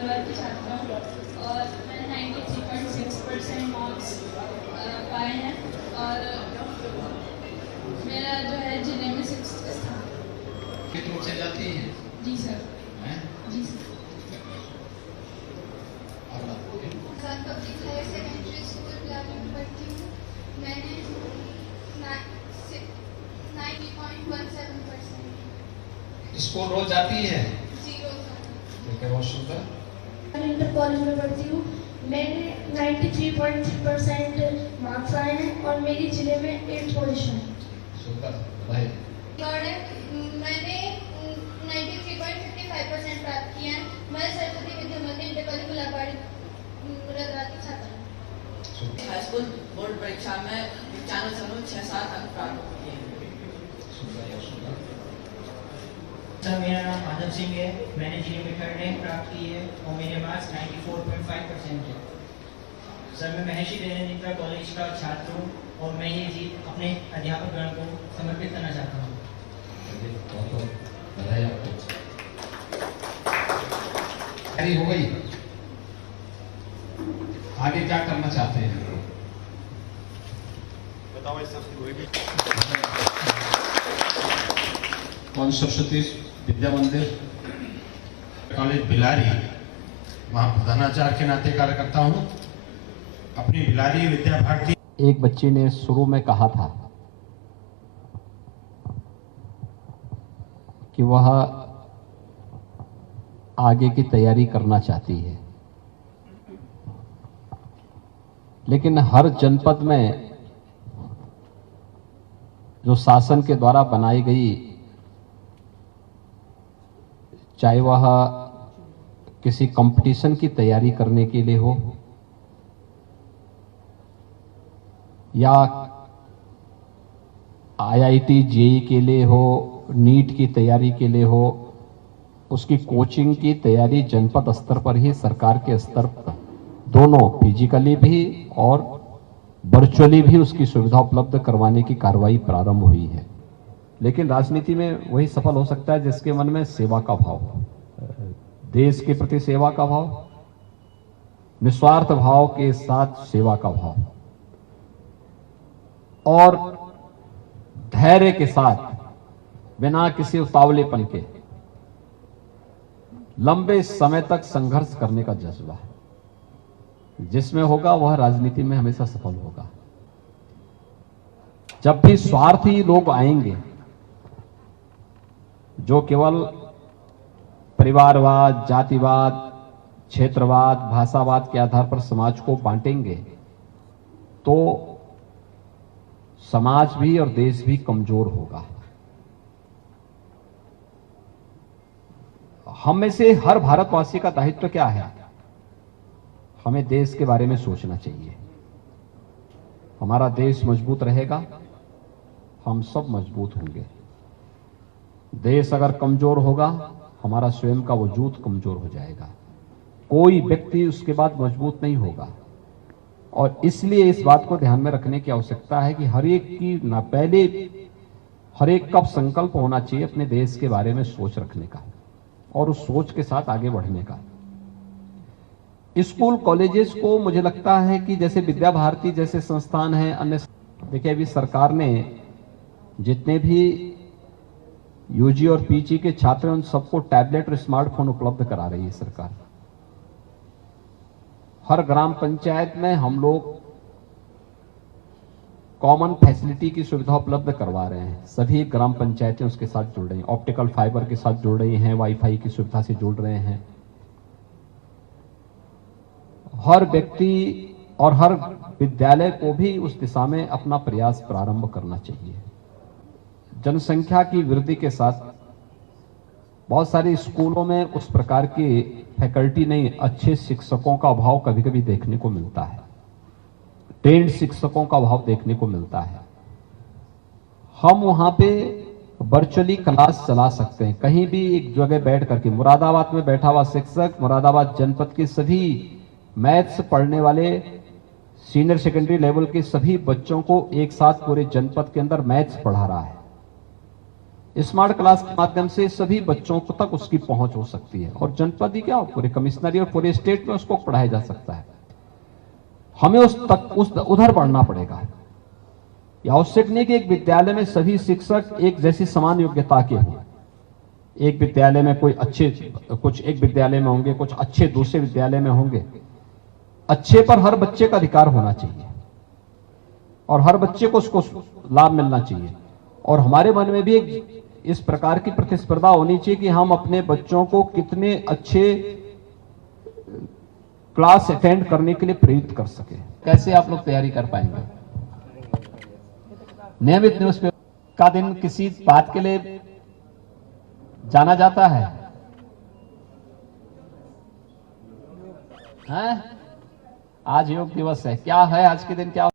मुरादाबाद की छात्रा हूँ और मैंने 93.6% मार्क्स पाए हैं और मेरा जो है जिले में 6th स्थान। कितने से जाती है? जी सर। हैं? जी sir. Public higher secondary school Bilawal में पढ़ती हूँ। मैंने 90.17%। स्कूल रोज जाती है? जी रोज। ठीक है, बहुत सुंदर। इंटर कॉलेज में पढ़ती हूँ। मैंने 93.3% मार्क्स आए हैं और मेरी जिले में 8th पोजीशन है। सुंदर, भाई। मैंने 93.55% प्राप्त किया है। मैं सरस्वती विद्या मंदिर इंटर कॉलेज मुलाबाड़ी मुरादाबाद की छात्रा हूँ। हाई स्कूल बोर्ड परीक्षा में 95.67 अंक प्राप्त किए। सर, मेरा नाम आदम सिंह है। मैंने जिले में 3rd रैंक प्राप्त की है और मेरे मार्क्स 94.5% है। सर, मैं महर्षि दयानंद इंटर कॉलेज का छात्र हूँ और मैं ये जीत अपने अध्यापक गण को समर्पित करना चाहता हूँ। बधाई आपको। तैयारी हो गई? आगे क्या करना चाहते हैं? बताओ ऐसा होगी। कौन सरस्वती विद्या मंदिर कॉलेज बिलारी, वहाँ प्रधानाचार्य के नाते कार्य करता हूँ। अपनी बिलारी विद्या भारती। एक बच्चे ने शुरू में कहा था कि वह आगे की तैयारी करना चाहती है, लेकिन हर जनपद में जो शासन के द्वारा बनाई गई, चाहे वह किसी कंपटीशन की तैयारी करने के लिए हो या आईआईटी जेईई के लिए हो, नीट की तैयारी के लिए हो, उसकी कोचिंग की तैयारी जनपद स्तर पर ही, सरकार के स्तर पर दोनों फिजिकली भी और वर्चुअली भी उसकी सुविधा उपलब्ध करवाने की कार्रवाई प्रारंभ हुई है। लेकिन राजनीति में वही सफल हो सकता है जिसके मन में सेवा का भाव हो, देश के प्रति सेवा का भाव, निस्वार्थ भाव के साथ सेवा का भाव और धैर्य के साथ, बिना किसी उतावलेपन के लंबे समय तक संघर्ष करने का जज्बा है। जिसमें होगा वह राजनीति में हमेशा सफल होगा। जब भी स्वार्थी लोग आएंगे जो केवल परिवारवाद, जातिवाद, क्षेत्रवाद, भाषावाद के आधार पर समाज को बांटेंगे, तो समाज भी और देश भी कमजोर होगा। हम में से हर भारतवासी का दायित्व क्या है? हमें देश के बारे में सोचना चाहिए। हमारा देश मजबूत रहेगा, हम सब मजबूत होंगे। देश अगर कमजोर होगा, हमारा स्वयं का वजूद कमजोर हो जाएगा। कोई व्यक्ति उसके बाद मजबूत नहीं होगा। और इसलिए इस बात को ध्यान में रखने की आवश्यकता है कि हर एक की ना पहले हर एक का संकल्प होना चाहिए अपने देश के बारे में सोच रखने का और उस सोच के साथ आगे बढ़ने का। स्कूल कॉलेजेस को मुझे लगता है कि जैसे विद्या भारती जैसे संस्थान हैं, अन्य, देखिए अभी सरकार ने जितने भी यूजी और पीजी के छात्र हैं उन सबको टैबलेट और स्मार्टफोन उपलब्ध करा रही है सरकार। हर ग्राम पंचायत में हम लोग कॉमन फैसिलिटी की सुविधा उपलब्ध करवा रहे हैं। सभी ग्राम पंचायतें उसके साथ जुड़ रही हैं, ऑप्टिकल फाइबर के साथ जुड़ रही हैं, वाईफाई की सुविधा से जुड़ रहे हैं। हर व्यक्ति और हर विद्यालय को भी उस दिशा में अपना प्रयास प्रारंभ करना चाहिए। जनसंख्या की वृद्धि के साथ बहुत सारे स्कूलों में उस प्रकार की फैकल्टी नहीं, अच्छे शिक्षकों का अभाव कभी कभी देखने को मिलता है। ट्रेंड शिक्षकों का अभाव देखने को मिलता है। हम वहां पे वर्चुअली क्लास चला सकते हैं, कहीं भी एक जगह बैठ करके। मुरादाबाद में बैठा हुआ शिक्षक मुरादाबाद जनपद के सभी मैथ्स पढ़ने वाले सीनियर सेकेंडरी लेवल के सभी बच्चों को एक साथ पूरे जनपद के अंदर मैथ्स पढ़ा रहा है। स्मार्ट क्लास के माध्यम से सभी बच्चों को तक उसकी पहुंच हो सकती है और जनपद क्या पूरे कमिश्नरी और पूरे स्टेट में उसको पढ़ाया जा सकता है। हमें उधर बढ़ना पड़ेगा। यह आवश्यक नहीं कि एक विद्यालय में सभी शिक्षक एक जैसी समान योग्यता के हों। एक विद्यालय में कुछ एक विद्यालय में होंगे, कुछ अच्छे दूसरे विद्यालय में होंगे। अच्छे पर हर बच्चे का अधिकार होना चाहिए और हर बच्चे को उसको लाभ मिलना चाहिए। और हमारे मन में भी एक इस प्रकार की प्रतिस्पर्धा होनी चाहिए कि हम अपने बच्चों को कितने अच्छे क्लास अटेंड करने के लिए प्रेरित कर सके। कैसे आप लोग तैयारी कर पाएंगे? नियमित न्यूज़पेपर का दिन किसी बात के लिए जाना जाता है? आज योग दिवस है, क्या है आज के दिन? क्या